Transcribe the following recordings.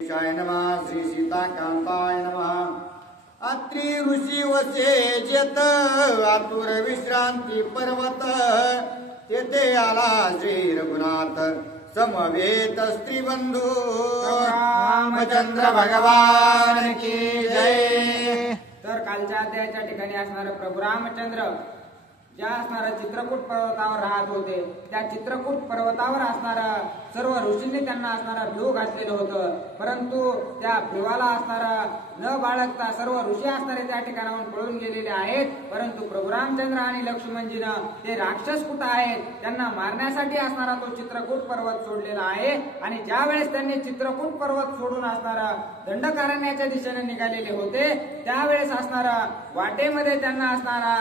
Shy नमः श्री सीताकांताय नमः। अत्रि ऋषी वसे जेत आतुर विश्रांती पर्वत तेथे आला श्री रघुनाथ समवेत स्त्री बंधू रामचंद्र भगवान की जय। तर कालच्या अध्यायाच्या ठिकाणी असणारे प्रभू रामचंद्र ज्या असणाऱ्या चित्रकूट पर्वतावर राहत होते त्या चित्रकूट पर्वतावर असणारा सर्व ऋषींनी त्यांना असणारा भिव घातलेलं होतं, परंतु त्या भिवाला असणारा न बाळगता सर्व ऋषी असणारे त्या ठिकाणाहून पळून गेलेले आहेत। परंतु प्रभू रामचंद्र आणि लक्ष्मणजीनं ते राक्षस कुठं आहेत त्यांना मारण्यासाठी असणारा तो चित्रकूट पर्वत सोडलेला आहे आणि ज्या वेळेस त्यांनी चित्रकूट पर्वत सोडून असणारा दंडकारण्याच्या दिशेने निघालेले होते त्यावेळेस असणारा वाटेमध्ये त्यांना असणारा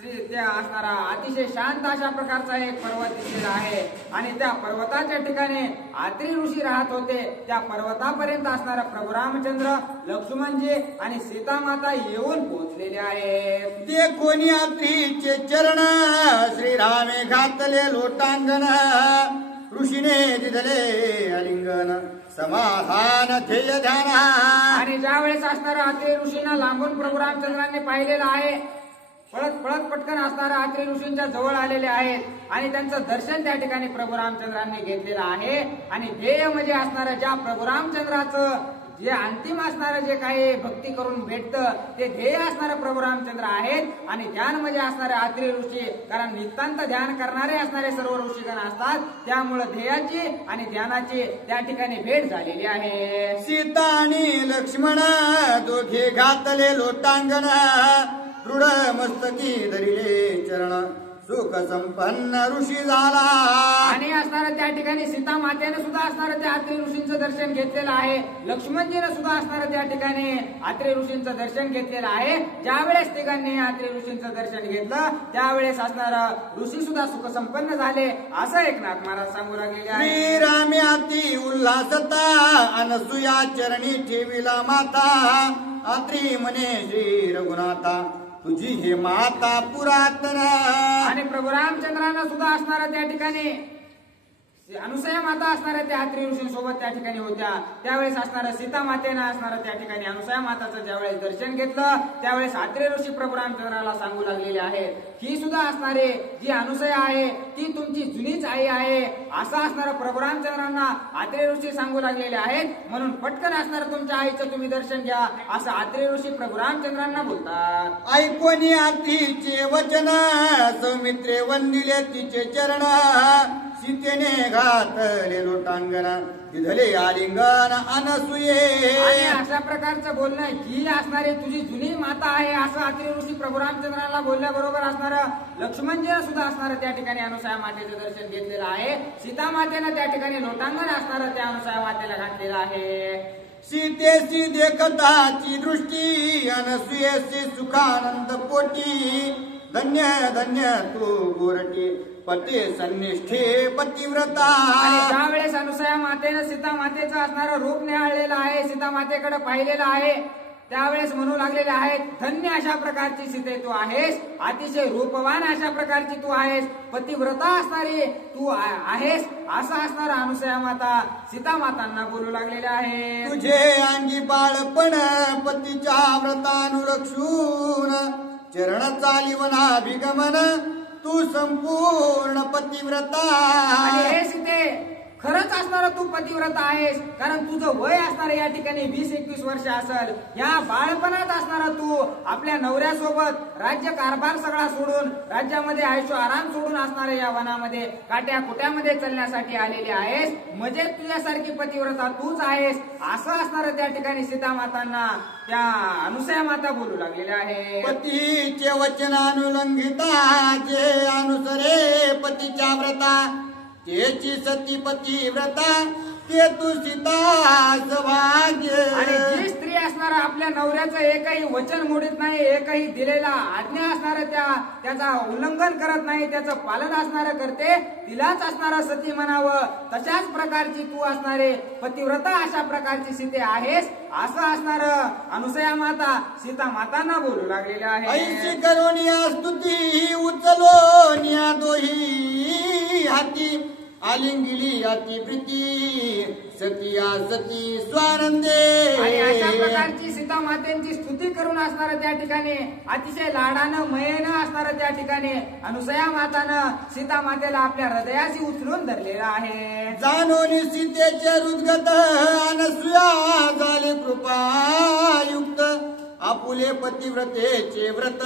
त्या असणारा अतिशय शांत अशा प्रकारचा एक पर्वत दिसलेला आहे आणि त्या पर्वताच्या ठिकाणी अत्रि ऋषी राहत होते। त्या पर्वतापर्यंत असणारा प्रभू रामचंद्र लक्ष्मणजी आणि सीता माता येऊन पोहोचलेले आहेत। ते कोणी अत्रीचे चरण श्रीरामे घातले लोटांगण ऋषीने दिले आलिंगन समाधान ध्येय ध्यान। आणि ज्या वेळेस असणारा अत्रि ऋषींना लांबून प्रभू रामचंद्रांनी पाहिलेला आहे, पळत पळत पटकन असणारा अत्रि ऋषींच्या जवळ आलेले आहेत आणि त्यांचं दर्शन त्या ठिकाणी प्रभू रामचंद्रांनी घेतलेलं आहे। आणि ध्येय म्हणजे असणारा ज्या प्रभू रामचंद्राचं जे अंतिम असणारं जे काही भक्ती करून भेटतं ते ध्येय असणारे प्रभू रामचंद्र आहेत आणि ध्यान म्हणजे असणारे अत्रि ऋषी, कारण नितांत ध्यान करणारे असणारे सर्व ऋषीगण असतात, त्यामुळे ध्येयाची आणि ध्यानाची त्या ठिकाणी भेट झालेली आहे। सीता आणि लक्ष्मण दोघे घातले लोटांगण दृढ मस्तकी धरिले चरण सुख संपन्न ऋषी झाला। आणि असणारा त्या ठिकाणी सीता मातेने सुद्धा असणारं त्या अत्रि ऋषींचं दर्शन घेतलेलं आहे, लक्ष्मणजीने सुद्धा असणारं त्या ठिकाणी अत्रि ऋषींचं दर्शन घेतलेलं आहे। ज्यावेळेस तिघांनी अत्रि ऋषींचं दर्शन घेतलं त्यावेळेस असणारं ऋषी सुद्धा सुख संपन्न झाले असं एकनाथ महाराज सांगू लागलेले आहे। श्रीरामे अति उल्हासता अनसुया चरणी ठेविला माता अत्रि म्हणे श्री रघुनाथा तुझी हे माता पुरातन। आणि प्रभू रामचंद्रांना सुद्धा असणारा त्या ठिकाणी अनुसया माता असणाऱ्या त्या अत्रि ऋषींसोबत त्या ठिकाणी होत्या, त्यावेळेस असणाऱ्या सीता मातेनं असणाऱ्या त्या ठिकाणी अनुसया माताचं ज्यावेळेस दर्शन घेतलं त्यावेळेस अत्रि ऋषी प्रभू रामचंद्राला सांगू लागलेले आहेत, ही सुद्धा असणारे जी अनुसया आहे ती तुमची जुनीच आई आहे असं असणारं प्रभू रामचंद्रांना अत्रि ऋषी सांगू लागलेले आहेत। म्हणून पटकन असणारं तुमच्या आईचं तुम्ही दर्शन घ्या असं अत्रि ऋषी प्रभू रामचंद्रांना बोलतात। ऐकोनी अत्रीचे वचन सौमित्रे वंदिले तिचे चरण सीतेने घातले लोटांगण दिधले आलिंगन अनसुये। आणि अशा प्रकारचं बोलणं ही असणारी तुझी जुनी माता आहे असं अत्रि ऋषी प्रभू रामचंद्राला बोलल्याबरोबर असणारं लक्ष्मणजीने सुद्धा असणारं त्या ठिकाणी अनुसया मातेचं दर्शन घेतलेलं आहे। सीता मातेनं त्या ठिकाणी लोटांगण असणारं त्या अनुसया मातेला घातलेलं आहे। सीतेशी देखताची दृष्टी अनसुयेशी सुखानंद पोटी धन्य धन्य तू गोरटी पती सन्निष्ठे पतिव्रता। आणि ज्यावेळेस अनुसया मातेनं सीता मातेचं असणारं रूप निहाळलेलं आहे, सीता मातेकडे पाहिलेलं आहे, त्यावेळेस म्हणू लागलेले आहेत धन्य अशा प्रकारची सीते तू आहेस, अतिशय रूपवान अशा प्रकारची तू आहेस, पतिव्रता असणारी तू आहेस असं असणार अनुसया माता सीता मातांना बोलू लागलेले आहे। तुझे अंगी बाळपण पतीच्या व्रतानुरक्षून चरण चालिवनाभिगमन तू संपूर्ण पतिव्रता। आणि हे सीते खरंच असणारा तू पतिव्रता आहेस, कारण तुझं वय असणार या ठिकाणी 20-21 वर्ष असेल। या बाळपणात असणारा तू आपल्या नवऱ्यासोबत राज्य कारभार सगळा सोडून राज्यामध्ये आयुष्य आराम सोडून असणाऱ्या या वनामध्ये काट्या कुट्यामध्ये चलण्यासाठी आलेली आहेस, म्हणजे तुझ्यासारखी पतिव्रता तूच आहेस असं असणारं त्या ठिकाणी सीता मातांना त्या अनुसया माता बोलू लागलेल्या आहे। पतीचे वचन अनुलंघिता जे अनुसरे पतीच्या व्रता तेची सती पतिव्रता ते तू सीता सौभाग्य। आणि जी स्त्री असणार आपल्या नवऱ्याचं एकही वचन मोडीत नाही, एकही दिलेला आज्ञा असणार त्याचा उल्लंघन करत नाही, त्याचं पालन असणार करते, तिलाच असणारा सती म्हणावं तशाच प्रकारची तू असणारे पतिव्रता अशा प्रकारची सीते आहेस असं असणार अनुसया माता सीता मातांना बोलू लागलेल्या आहे। ऐशी करोनिया स्तुती उचलो निया दोही हाती आलिंगिली अतिप्रीती सतिया सती स्वानंदे. आणि अशा प्रकारची सीता मातेची स्तुती करून असणारं त्या ठिकाणी अतिशय लाडानं मयेनं असणारं त्या ठिकाणी अनुसया मातानं सीता मातेला आपल्या हृदयाशी उचलून धरलेलं आहे. जाणून सीतेचे हृदगत अनसुया झाले कृपायुक्त आपुले पतिव्रतेचे व्रत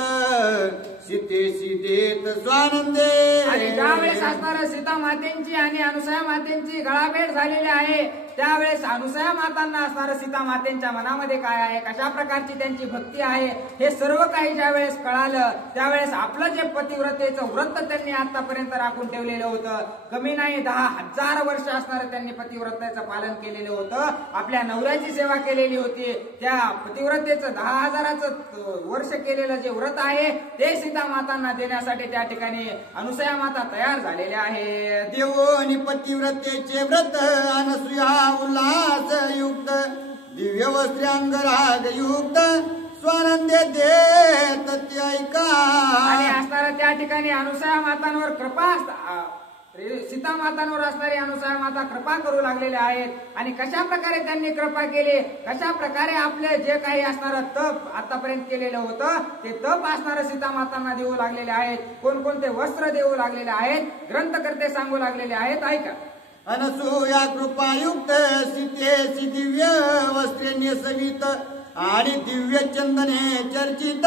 सीतेशी देत स्वानंदे. आणि ज्यावेळेस असणारं सीता मातेंची आणि अनुसया मातेंची गळाभेट झालेली आहे त्यावेळेस अनुसया मातांना असणारं सीता मातेंच्या मनामध्ये काय आहे, कशा प्रकारची त्यांची भक्ती आहे हे सर्व काही ज्यावेळेस कळालं त्यावेळेस आपलं जे पतिव्रतेचं व्रत त्यांनी आतापर्यंत राखून ठेवलेलं होतं, कमी नाही 10,000 वर्ष असणारं त्यांनी पतिव्रतेचं पालन केलेलं होतं, आपल्या नवऱ्याची सेवा केलेली होती, त्या पतिव्रतेचं 10,000 वर्ष केलेलं जे व्रत आहे ते सीता मातांना देण्यासाठी त्या ठिकाणी अनुसया माता तयार झालेल्या आहेत. देवोनी पतिव्रतेचे व्रत अनसुया उल्हास युक्त दिव्य वस्त्रांग राग युक्त स्वानंदे देत ते ऐका. आणि असणारं त्या ठिकाणी अनुसया मातांवर कृपा सीता मातांवर असणारी अनुसया माता कृपा करू लागलेल्या आहेत. आणि कशा प्रकारे त्यांनी कृपा केली, कशा प्रकारे आपले जे काही असणारं तप आतापर्यंत केलेलं होतं ते तप असणारं सीता मातांना देऊ लागलेले आहेत. कोणकोणते वस्त्र देऊ लागलेले आहेत ग्रंथकर्ते सांगू लागलेले आहेत. ऐका. अनसूया कृपायुक्त सीतेशी दिव्य वस्त्रे नेसवित आणि दिव्य चंदने चर्चित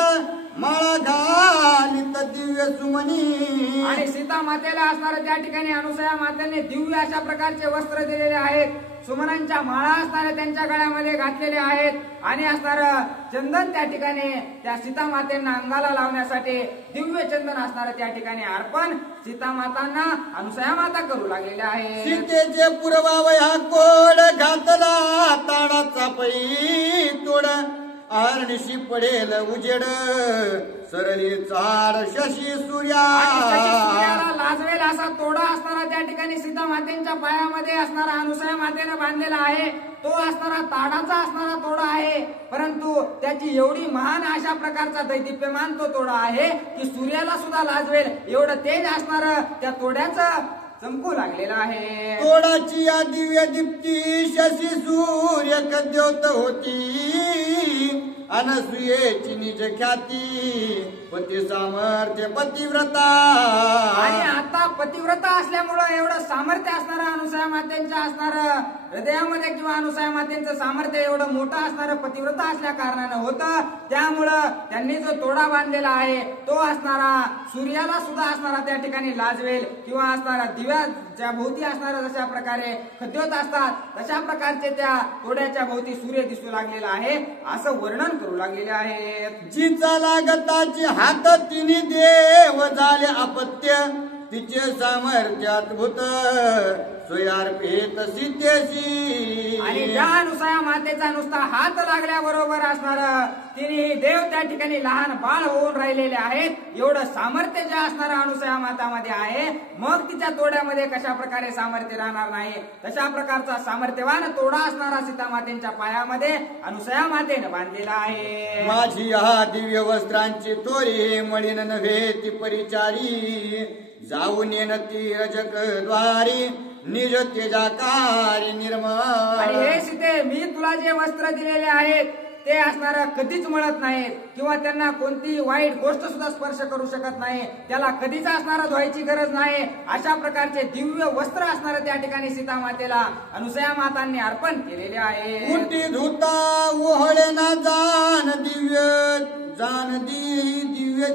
माळा घालित दिव्य सुमनी. आणि सीता मातेला असणारं त्या ठिकाणी अनुसया मातेने दिव्य अशा प्रकारचे वस्त्र दिलेले आहेत, सुमनांच्या माळा असणाऱ्या त्यांच्या गळ्यामध्ये घातलेले आहेत आणि असणारं चंदन त्या ठिकाणी त्या सीता मातेंना अंगाला लावण्यासाठी दिव्य चंदन असणारं त्या ठिकाणी अर्पण सीता मातांना अनुसया माता करू लागलेल्या आहे. सीतेचे पुरवावया कोड घातला ताडाचा पै तोड आरनिशी पडेल उजेड सरली चाड शशी सूर्याला लाजवेल असा तोडा असणारा त्या ठिकाणी सीता मातेंच्या पायामध्ये असणारा अनुसया मातेनं बांधलेला आहे. तो असणारा ताडाचा असणारा तोडा आहे, परंतु त्याची एवढी महान अशा प्रकारचा दैदिप्यमान तो तोडा आहे की सूर्याला सुद्धा लाजवेल एवढं तेज असणारं त्या तोड्याचं चमकू लागलेला आहे. तोडाची या दिव्य दीप्ती शशी सूर्य कद्योत होती अनसुयेची निज ख्याती पती सामर्थ्य पतिव्रता. आणि आता पतिव्रता असल्यामुळं एवढं सामर्थ्य असणारं अनुसया मातेंच्या असणारं हृदयामध्ये किंवा अनुसया मातेंचं सामर्थ्य एवढं मोठं असणारं पतिव्रता असल्या कारणानं होतं. त्यामुळं त्यांनी जो तोडा बांधलेला आहे तो असणारा सूर्याला सुद्धा असणारा त्या ठिकाणी लाजवेल किंवा असणारा दिव्याच्या भोवती असणारा जशा प्रकारे खद्योत असतात तशा प्रकारचे त्या तोड्याच्या भोवती सूर्य दिसू लागलेला आहे असं वर्णन करू लागलेले आहेत. जिचा लागताची हात तिने देव झाले अपत्य तिचे सामर्थ्य अद्भुत स्वयार्पित सीतेशी. आणि ज्या अनुसया मातेचा नुसता हात लागल्याबरोबर असणार तिने देव त्या ठिकाणी लहान बाळ होऊन राहिलेले आहेत. एवढं सामर्थ्य जे असणार अनुसया मातामध्ये आहे, मग तिच्या तोड्यामध्ये कशा प्रकारे सामर्थ्य राहणार नाही. तशा प्रकारचा सामर्थ्यवान तोडा असणारा सीता मातेच्या पायामध्ये अनुसया मातेनं बांधलेला आहे. माझी हा दिव्य वस्त्रांची तोरी मळीन नव्हे ती परिचारी जाऊन येणती रजक द्वारी निज तेजाकारी निर्मळ. आणि हे सीते मी तुला जे वस्त्र दिलेले आहेत ते असणारा कधीच मळत नाहीत किंवा त्यांना कोणती वाईट गोष्ट सुद्धा स्पर्श करू शकत नाही, त्याला कधीच असणारा धुवायची गरज नाही. अशा प्रकारचे दिव्य वस्त्र असणारे त्या ठिकाणी सीता मातेला अनुसया मातांनी अर्पण केलेले आहे. उटी धुता ओहळे ना जान दिव्य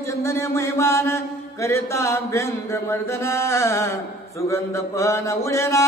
चंदने महिमान करिता अभ्यंग मर्दन सुगंध पण उडेना.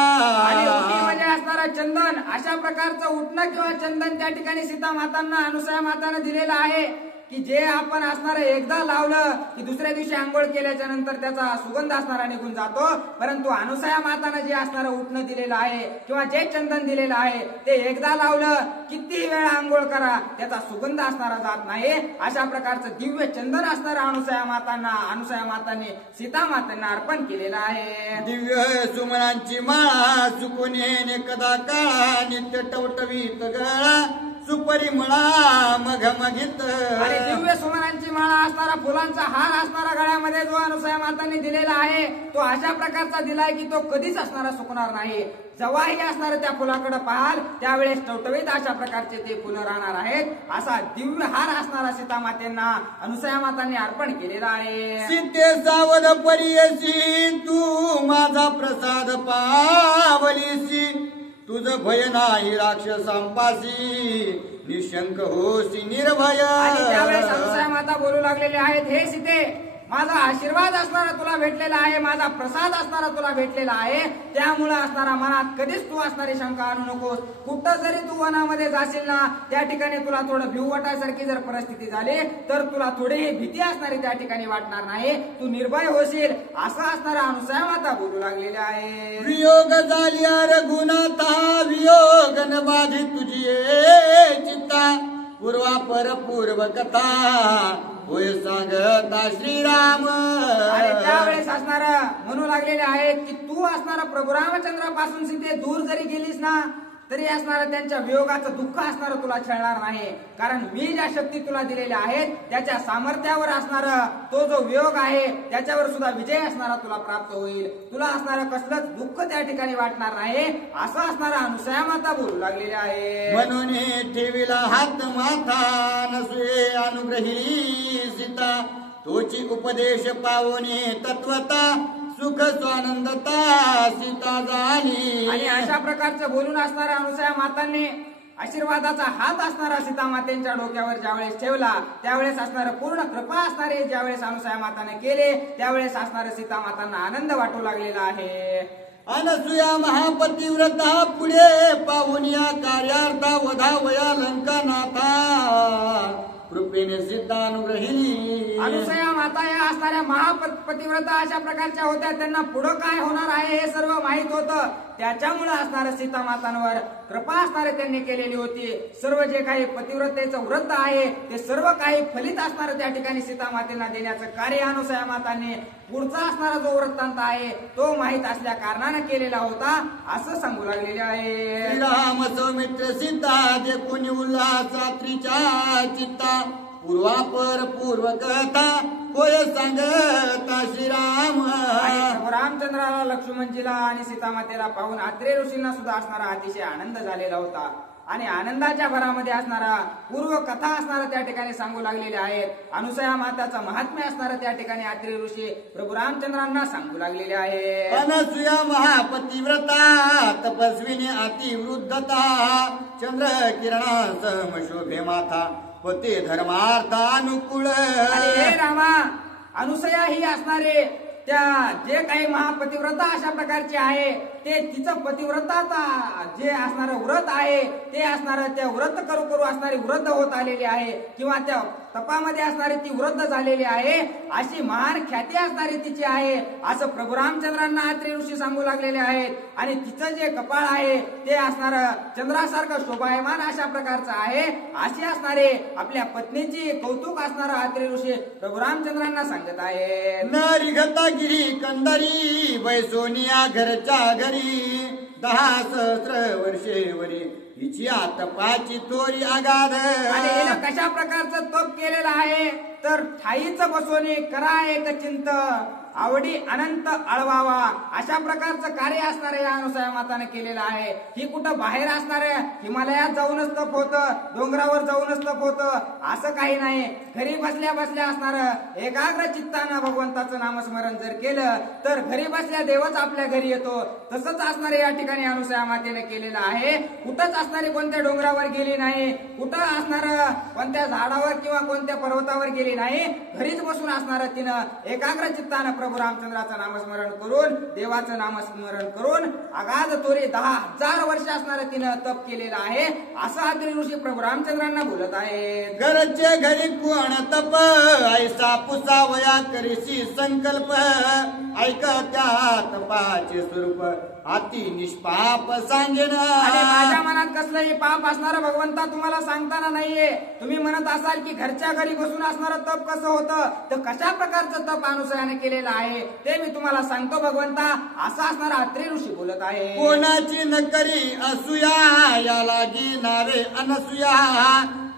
आणि उटी म्हणजे असणारा चंदन, अशा प्रकारचं उठणं किंवा चंदन त्या ठिकाणी सीता मातांना अनुसया मातानं दिलेलं आहे की जे आपण असणारं एकदा लावलं की दुसऱ्या दिवशी आंघोळ केल्याच्या नंतर त्याचा सुगंध असणारा निघून जातो. परंतु अनुसया मातानं जे असणारं उठणं दिलेलं आहे किंवा जे चंदन दिलेलं आहे ते एकदा लावलं कितीही वेळा आंघोळ करा त्याचा सुगंध असणारा जात नाही. अशा प्रकारचं दिव्य चंदन असणारं अनुसया मातांनी सीता मातांना अर्पण केलेलं आहे. दिव्य सुमनांची माळा चुकून येणे कदा काळा नित्य टवटवीत गळा सुप परिमळा मघमघित आणि दिव्य सुमनांची माळा असणारा फुलांचा हार असणारा गळ्यामध्ये जो अनुसया मातांनी दिलेला आहे तो अशा प्रकारचा दिलाय की तो कधीच असणारा सुकणार नाही. जेव्हाही असणार त्या फुलाकडे पाहाल त्यावेळेस टवटवीत अशा प्रकारचे ते फुलं राहणार आहेत. असा दिव्य हार असणारा सीता मातेंना अनुसया मातांनी अर्पण केलेला आहे. सीते सावध परियसी तू माझा प्रसाद पावलीसी तुझ भय नाही राक्षसांपासी निशंक होसी निर्भय. आणि त्यावेळेस अनुसया माता बोलू लागलेले आहेत, हे सीते माझा आशीर्वाद असणारा तुला भेटलेला आहे, माझा प्रसाद असणारा तुला भेटलेला आहे, त्यामुळे असणारा मनात कधीच तू असणारी शंका आणू नकोस. कुठं जरी तू वनामध्ये जाशील ना त्या ठिकाणी तुला थोडं भिव वाटायसारखी जर परिस्थिती झाली तर तुला थोडीही भीती असणारी त्या ठिकाणी वाटणार नाही, तू निर्भय होशील असं असणारा अनुसया माता बोलू लागलेले आहे. वियोग झाल्या रघुनाथा वियोग न बाधी तुझी चित्ता पूर्वापर पूर्व कथा होय सांगता श्रीराम. आणि त्यावेळेस असणार म्हणू लागलेले आहेत की तू असणारा प्रभू रामचंद्रापासून सीते दूर जरी गेलीस ना तरी असणारं त्यांच्या वियोगाचं दुःख असणारं तुला छळणार नाही, कारण मी ज्या शक्ती तुला दिलेल्या आहेत त्याच्या सामर्थ्यावर असणार तो जो वियोग आहे त्याच्यावर सुद्धा विजय असणारा तुला प्राप्त होईल. तुला असणारं कसलंच दुःख त्या ठिकाणी वाटणार नाही असं असणारा अनुसया माता बोलू लागलेली आहे. म्हणून ठेविला हात माथा नसुये अनुग्रही सीता तोची उपदेश पावणे तत्वता सुख स्वानंदता सीता झाली. आणि अशा प्रकारचं बोलून असणाऱ्या अनुसया मातांनी आशीर्वादाचा हात असणारा सीता मातेच्या डोक्यावर ज्यावेळेस ठेवला त्यावेळेस असणारं पूर्ण कृपा असणारे ज्यावेळेस अनुसया माताने केले त्यावेळेस असणाऱ्या सीता मातांना आनंद वाटू लागलेला आहे. अनसुया महापतिव्रता पुढे पाहून या कार्यार्था वधावया लंकानाथा कृपेने सीतानुग्रहिणी. अनुसया माता या असणाऱ्या महापतिव्रता अशा प्रकारच्या होत्या, त्यांना पुढं काय होणार आहे हे सर्व माहित होतं, त्याच्यामुळे असणाऱ्या सीता मातांवर कृपा असणारे त्यांनी केलेली होती. सर्व जे काही पतिव्रतेचं व्रत आहे ते सर्व काही फलित असणारं त्या ठिकाणी सीता मातेला देण्याचं कार्य अनुसया मातांनी पुढचा असणारा जो वृत्तांत आहे तो माहित असल्या कारणाने केलेला होता असं सांगू लागलेले आहे. श्रीराम सौमित्र सीता जे कोणी उल्हास रात्रीच्या चित्ता पूर्वापर पूर्व कथा होय सांगता श्रीराम. रामचंद्राला लक्ष्मणजीला आणि सीतामातेला पाहून अत्रे ऋषींना सुद्धा असणारा अतिशय आनंद झालेला होता आणि आनंदाच्या भरामध्ये असणारा पूर्व कथा असणारा त्या ठिकाणी सांगू लागलेले आहेत. अनुसया माताचं महात्म्य असणारं त्या ठिकाणी अत्रे ऋषी प्रभू रामचंद्रांना सांगू लागलेले आहे. अनसुया महापतिव्रता तपस्विनी अतिवृद्धता चंद्र किरणा समशोभे माथा पते धर्मार्थानुकूळ. हे रामा अनुसया ही असणारे त्या जे काही महापतिव्रता अशा प्रकारची आहे ते तिचं पतिव्रताचा जे असणारं व्रत आहे ते असणारं त्या व्रत करू करू असणारी वृद्ध होत आलेली आहे किंवा त्या तपामध्ये असणारी ती वृद्ध झालेली आहे अशी महान ख्याती असणारी तिची आहे असं प्रभू रामचंद्रांना अत्रे ऋषी सांगू लागलेले आहेत. आणि तिचं जे कपाळ आहे ते असणारं चंद्रासारखं शोभायमान अशा प्रकारचं आहे अशी असणारे आपल्या पत्नीची कौतुक असणारा अत्रे ऋषी प्रभू रामचंद्रांना सांगत आहे. गिरी कंदरी बैसोनिया घरच्या घरी 10 सहस्र वर्षेवरी हिची आतपाची तोरी आगाध. आणि हिनं कशा प्रकारचं तप केलेलं आहे तर ठाईच बसवणे करा एक चिंत आवडी अनंत अळवावा अशा प्रकारचं कार्य असणाऱ्या या अनुसया माताने केलेलं आहे. ही कुठं बाहेर असणाऱ्या हिमालयात जाऊनच तप होतं, डोंगरावर जाऊनच तप होतं असं काही नाही. घरी बसल्या बसल्या असणारं एकाग्र चित्तानं भगवंताचं नामस्मरण जर केलं तर घरी बसल्या देवच आपल्या घरी येतो. तसंच असणारे या ठिकाणी अनुसया मातेने केलेलं आहे. कुठंच असणारी कोणत्या डोंगरावर गेली नाही, कुठं असणार कोणत्या झाडावर किंवा कोणत्या पर्वतावर गेली नाही, घरीच बसून असणारं तिनं एकाग्र चित्तानं प्रभू रामचंद्राचं नामस्मरण करून देवाचं नामस्मरण करून अगाध तोरे 10,000 वर्ष असणारं तिनं तप केलेलं आहे असं अत्रे ऋषी प्रभू रामचंद्रांना बोलत आहे. घरचे घरी कोण तप ऐसा पुसावया करीशी संकल्प ऐका त्या तपाचे स्वरूप अति निष्पाप सांगेन. आणि माझ्या मनात कसलंही पाप असणार भगवंता तुम्हाला सांगताना नाहीये. तुम्ही म्हणत असाल की घरच्या घरी बसून असणारं तप कसं होतं, तर कशा प्रकारचं तप अनुसयाने केलेलं आहे ते मी तुम्हाला सांगतो भगवंता. असं असणारा अत्रि ऋषी बोलत आहे. कोणाची न करी असूया, या लागी नावे अनसूया.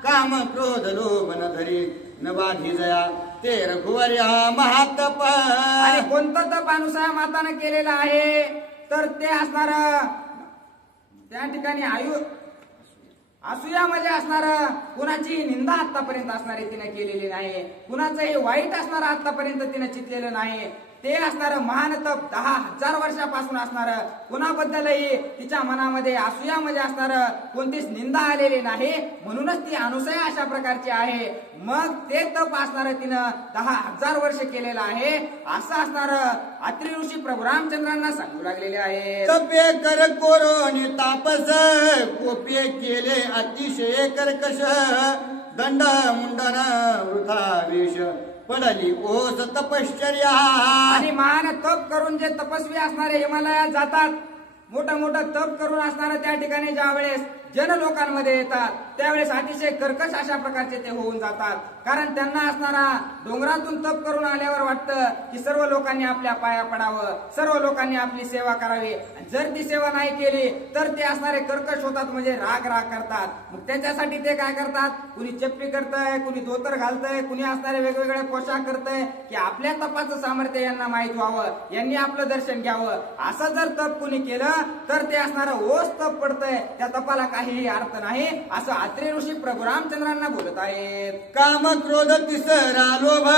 काम क्रोध लोभ न धरी न बाधी जया, ते रघुवर्या महातप. आणि कोणतं तप अनुसया मातानं केलेलं आहे, तर ते असणार त्या ठिकाणी असूया म्हणजे असणार कुणाची निंदा आतापर्यंत असणारी तिने केलेली नाही, कुणाचंही वाईट असणार आतापर्यंत तिने चितलेलं नाही. ते असणार महान तप 10,000 वर्षापासून असणार. कुणाबद्दलही तिच्या मनामध्ये असूया म्हणजे असणार कोणतीच निंदा आलेली नाही, म्हणूनच ती अनुसया अशा प्रकारची आहे. मग ते तप असणार तिनं 10,000 वर्ष केलेलं आहे. असं असणार अत्रि ऋषी प्रभू रामचंद्रांना सांगू लागलेले आहे. तपे कर कोरोनी तापस, कोपे केले अतिशय कर्कश. दंड मुंडन वृथा वेश, पडली ओस तपश्चर्या. आणि महान तप करून जे तपस्वी असणारे हिमालयात जातात, मोठं मोठं तप करून असणारे त्या ठिकाणी ज्या वेळेस जन लोकांमध्ये येतात त्यावेळेस अतिशय कर्कश अशा प्रकारचे ते होऊन जातात. कारण त्यांना असणारा डोंगरातून तप करून आल्यावर वाटतं की सर्व लोकांनी आपल्या पाया पडावं, सर्व लोकांनी आपली सेवा करावी. जर ती सेवा नाही केली तर ते असणारे कर्कश होतात, म्हणजे राग राग करतात. मग त्याच्यासाठी ते काय करतात, कुणी चप्पी करतंय, कुणी धोतर घालतंय, कुणी असणारे वेगवेगळे पोशाख करतंय की आपल्या तपाचं सामर्थ्य यांना माहित व्हावं, यांनी आपलं दर्शन घ्यावं. असं जर तप कुणी केलं तर ते असणारं ओस तप पडतंय, त्या तपाला काहीही अर्थ नाही. असं अत्रि ऋषी प्रभू रामचंद्रांना बोलत आहेत. काम क्रोध तिसरा लोभ,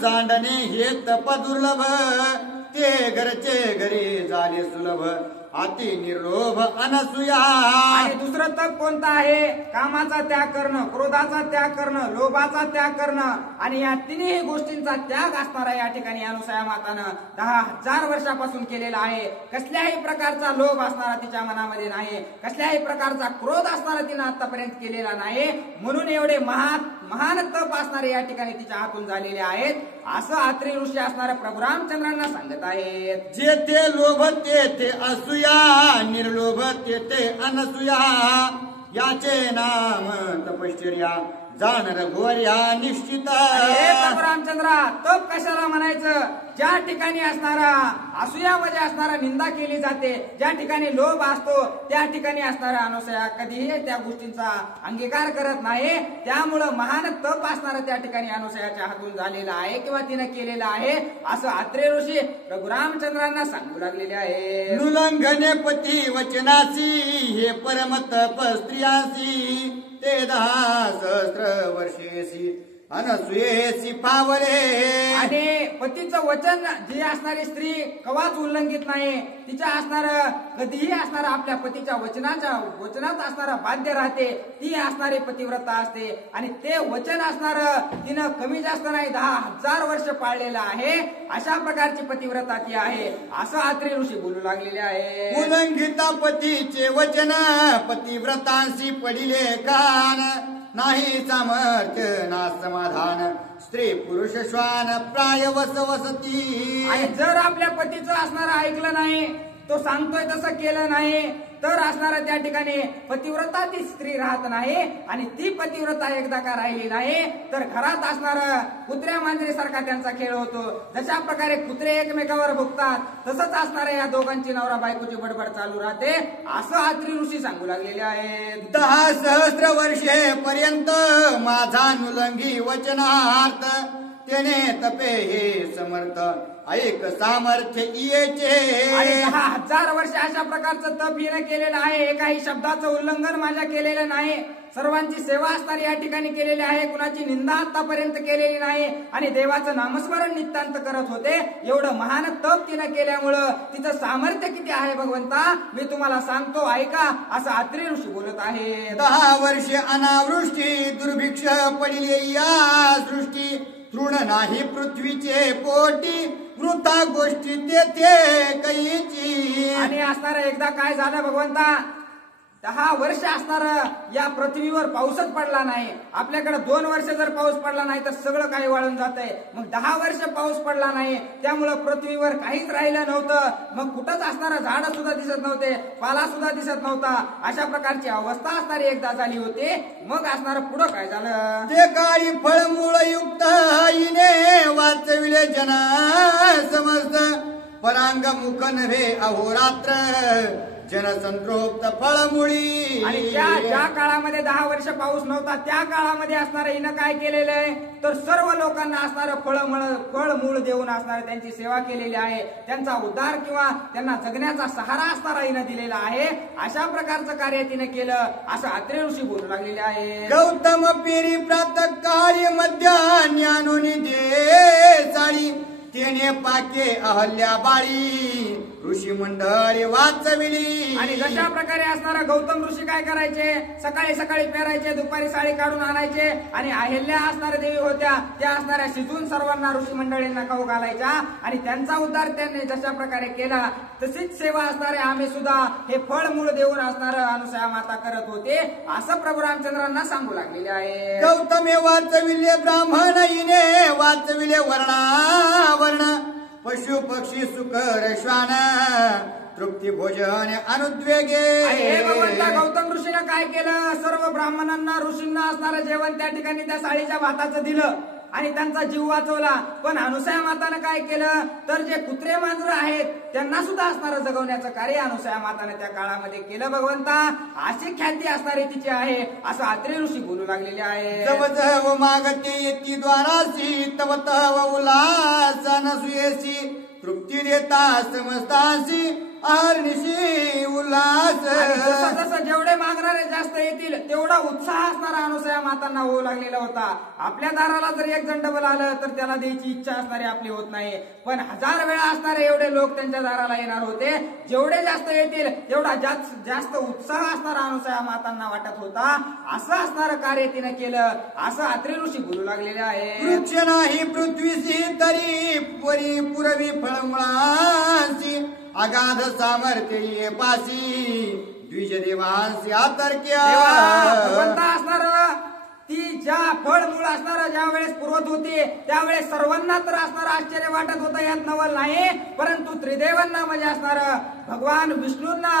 सांडणे हे तप दुर्लभ. ते घरचे घरी झाले सुलभ, अति निर्लोभ अनसूया. आणि दुसरं तप कोणतं आहे, कामाचा त्याग करणं, क्रोधाचा त्याग करणं, लोभाचा त्याग करणं. आणि या तिन्ही गोष्टींचा त्याग असणारा या ठिकाणी अनुसया मातानं 10,000 वर्षापासून केलेला आहे. कसल्याही प्रकारचा लोभ असणारा तिच्या मनामध्ये नाही, कसल्याही प्रकारचा क्रोध असणारा तिनं आतापर्यंत केलेला नाही. म्हणून एवढे महान तप असणारे या ठिकाणी तिच्या हातून झालेले आहेत. असं अत्रि ऋषी असणाऱ्या प्रभू रामचंद्रांना सांगत आहेत. जे ते लोभ ते असूया, निर्लोभ ते अनसूया. याचे नाम तपश्चर्या, जाण रघुवर्या निश्चित. हे प्रभू रामचंद्रा, तप कशाला म्हणायचं, ज्या ठिकाणी असणारा असूया म्हणजे असणारा निंदा केली जाते, ज्या ठिकाणी लोभ असतो त्या ठिकाणी असणारा अनुसया कधीही त्या गोष्टींचा अंगीकार करत नाही. त्यामुळं महान तप असणारा त्या ठिकाणी अनुसयाच्या हातून झालेला आहे किंवा तिने केलेला आहे. असं अत्रि ऋषी प्रभू रामचंद्रांना सांगू लागलेले आहे. नुलंघने पती वचनासी, हे परम तप स्त्रियासी. ते 10,000 वर्षेसी अनसूयेसी पावले. आणि पतीचं वचन जी असणारी स्त्री कवाच उल्लंघित नाही, तिच्या असणार कधीही असणार आपल्या पतीच्या वचनात असणारा बाध्य राहते, ती असणारी पतिव्रता असते. आणि ते वचन असणार तिनं कमी जास्त नाही 10,000 वर्ष पाळलेलं आहे. अशा प्रकारची पतिव्रता ती आहे, असं अत्रि ऋषी बोलू लागलेले आहे. उल्लंघिता पतीचे वचन, पतिव्रतांशी पडिले कान. नाही सामर्थ्य ना समाधान, स्त्री पुरुष श्वान प्राय वसती. आणि जर आपल्या पतीचं असणारं ऐकलं नाही, तो सांगतोय तसं केलं नाही, तर असणारा त्या ठिकाणी पतिव्रता ती स्त्री राहत नाही. आणि ती पतिव्रता एकदा का राहिली नाही तर घरात असणार कुत्र्या मांजरीसारखा त्यांचा खेळ होतो. जशा प्रकारे कुत्रे एकमेकावर भुकतात तसंच असणार या दोघांची नवरा बायकोची बडबड चालू राहते, असं अत्रि ऋषी सांगू लागलेले आहेत. 10,000 वर्षे पर्यंत माझा नुलंघी वचनार्थ, त्याने तपे हे समर्थ ऐक सामर्थ्य इयेचे. आणि 10,000 वर्ष अशा प्रकारचं तप हिने केलेलं आहे. एकाही शब्दाचं उल्लंघन माझ्या केलेलं नाही. सर्वांची सेवा असणारी या ठिकाणी केलेली आहे, कुणाची निंदा आतापर्यंत केलेली नाही. आणि देवाचं नामस्मरण नित्यांत करत होते. एवढं महान तप तिनं केल्यामुळं तिचं सामर्थ्य किती आहे भगवंता मी तुम्हाला सांगतो, ऐका, असं अत्रि ऋषी बोलत आहे. 10 वर्षे अनावृष्टी, दुर्भिक्ष पडिले या सृष्टी. तृण नाही पृथ्वीचे पोटी, वृथा गोष्टी तेथे कैची. आणि असणारा एकदा काय झालं भगवंता, 10 वर्ष असणार या पृथ्वीवर पाऊसच पडला नाही. आपल्याकडे 2 वर्ष जर पाऊस पडला नाही तर सगळं काही वाळून जातंय. मग 10 वर्ष पाऊस पडला नाही, त्यामुळं पृथ्वीवर काहीच राहिलं नव्हतं. मग कुठंच असणारा झाड सुद्धा दिसत नव्हते, पाला सुद्धा दिसत नव्हता. अशा प्रकारची अवस्था असणारी एकदा झाली होती. मग असणार पुढं काय झालं, ते काळी फळमूळ युक्त आईने वाचविले जना समस्त परांग मुख नव्हे अहोरात्र जनसंतृप्त फळमुळी. आणि ज्या काळामध्ये 10 वर्ष पाऊस नव्हता त्या काळामध्ये असणारं हिनं काय केलेलं आहे तर सर्व लोकांना असणारं फळमूळ देऊन असणारं त्यांची सेवा केलेली आहे. त्यांचा उद्धार किंवा त्यांना जगण्याचा सहारा असणारा हिनं दिलेला आहे. अशा प्रकारचं कार्य तिने केलं असं अत्रे ऋषी बोलू लागलेले आहे. गौतम पेरी प्रातः काळी मध्यान्ह आणून दे चाळी तेने पाके अहल्या बाळी ऋषी मंडळी वाचविली. आणि जशा प्रकारे असणारा गौतम ऋषी काय करायचे, सकाळी सकाळी पेरायचे, दुपारी साडी काढून आणायचे. आणि अहिल्या असणाऱ्या देवी होत्या त्या असणाऱ्या शिजून सर्वांना ऋषी मंडळींना खाऊ घालायच्या. आणि त्यांचा उद्धार त्यांनी जशा प्रकारे केला तशीच सेवा असणारे आम्ही सुद्धा हे फळमूळ देऊन असणार अनुसया माता करत होते असं प्रभू रामचंद्रांना सांगू लागलेले आहे. गौतमे वाचविले ब्राह्मण हिने वाचविले वर्णावर्ण पशु पक्षी सुकर श्वान तृप्ती भोजन अनुद्वेगे. हे भगवंता गौतम ऋषीनं काय केलं, सर्व ब्राह्मणांना ऋषींना असणारं जेवण त्या ठिकाणी त्या साळीच्या भाताचं दिलं आणि त्यांचा जीव वाचवला. पण अनुसया मातानं काय केलं तर जे कुत्रे मांजरं आहेत त्यांना सुद्धा असणारं जगवण्याचं कार्य अनुसया मातानं त्या काळामध्ये केलं. भगवंता अशी ख्याती असणारी तिची आहे असं अत्रे ऋषी बोलू लागलेले आहे. तव तव मागते येती द्वारासी तव तव उल्हास नसुयेसी तृप्ती देता समस्तासी आरनिशी उल्हास. जसं जसं जेवढे मागणारे जास्त येतील तेवढा उत्साह असणारा अनुसया मातांना होऊ लागलेला होता. आपल्या दाराला जर एक जण डबल आलं तर त्याला द्यायची इच्छा असणारी आपली होत नाही, पण 1000 वेळा असणारे एवढे लोक त्यांच्या दाराला येणार होते. जेवढे जास्त येतील तेवढा जास्त उत्साह असणारा अनुसया मातांना वाटत होता. असं असणारं कार्य तिने केलं असं अत्रे ऋषी बोलू लागलेले आहे. वृक्ष नाही पृथ्वीसी तरी परी पुरवी फळमुळांसी अगाध सामर्थ्य ये पासी द्विज देवांसी आतर्क्य. भगवंता असणार ती ज्या फळमूळ असणार ज्या वेळेस पुरवत होती त्यावेळेस सर्वांना तर असणार आश्चर्य वाटत होतं, यात नवल नाही. परंतु त्रिदेवांना म्हणजे असणार भगवान विष्णूंना,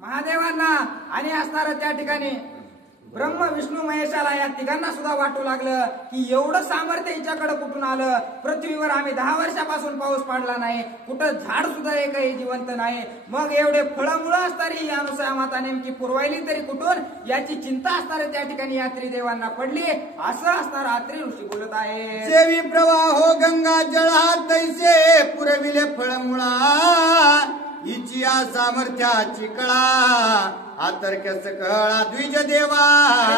महादेवांना आणि असणार त्या ठिकाणी ब्रह्म विष्णू महेशाला या तिघांना सुद्धा वाटू लागलं की एवढं सामर्थ्य हिच्याकडे कुठून आलं. पृथ्वीवर आम्ही 10 वर्षापासून पाऊस पडला नाही, कुठं झाड सुद्धा एकही जिवंत नाही. मग एवढे फळमुळं असणारी ही अनुसया माता नेमकी पुरवायली तरी कुठून, याची चिंता असणारे त्या ठिकाणी या त्रिदेवांना पडली असं असणार अत्रे ऋषी बोलत आहे. सेवी प्रवाहो गंगा जळात तैसे पुरविले फळमुळा हिची या सामर्थ्याची कळा आतर्क्य सकळा द्विज देवा.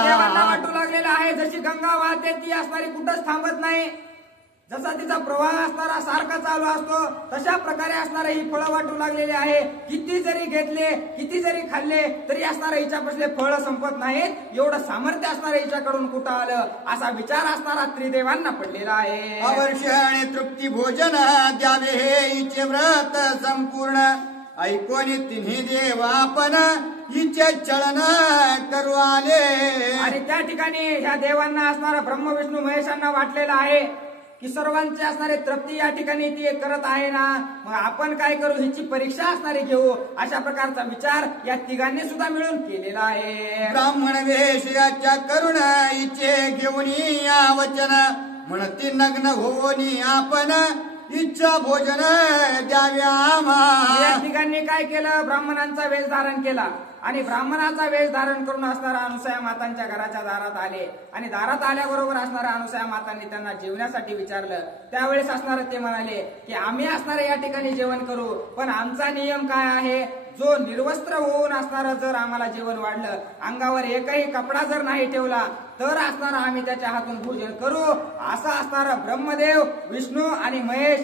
देवांना वाटू लागलेला आहे जशी गंगा वाहते ती असणारी कुठंच थांबत नाही. जसा तिचा प्रवाह असणारा सारखा चालू असतो तशा प्रकारे असणारे ही फळं वाटू लागलेली आहे. किती जरी घेतले किती जरी खाल्ले तरी असणारे हिच्यापासले फळं संपत नाहीत. एवढं सामर्थ्य असणारे हिच्याकडून कुठं आलं असा विचार असणारा त्रिदेवांना पडलेला आहे. अवर्ष आणि तृप्ती भोजन द्यावे हे हिचे व्रत संपूर्ण ऐकोनी तिन्ही देव आपण हिचे चलन करू आले. आणि त्या ठिकाणी ह्या देवांना असणारा ब्रह्म विष्णू महेशांना वाटलेला आहे की सर्वांचे असणारे तृप्ती या ठिकाणी ती करत आहे ना, मग आपण काय करू हिची परीक्षा असणारी घेऊ अशा प्रकारचा विचार या तिघांनी सुद्धा मिळून केलेला आहे. ब्राह्मण वेश याच्या करुण हिचे घेऊन या वचन म्हणती नग्न होनी आपण इच्छा भोजन द्याव्या. या ठिकाणी काय केलं, ब्राह्मणांचा वेश धारण केला आणि ब्राह्मणाचा वेश धारण करून असणारा अनुसया मातांच्या घराच्या दारात आले. आणि दारात आल्याबरोबर असणाऱ्या अनुसया मातांनी त्यांना जेवण्यासाठी विचारलं. त्यावेळेस असणार ते म्हणाले की आम्ही असणारे या ठिकाणी जेवण करू, पण आमचा नियम काय आहे, जो निर्वस्त्र होऊन असणारा जर आम्हाला जेवण वाढलं, अंगावर एकही कपडा जर नाही ठेवला तर असणारा आम्ही त्याच्या हातून भोजन करू. असं असणारा ब्रह्मदेव विष्णू आणि महेश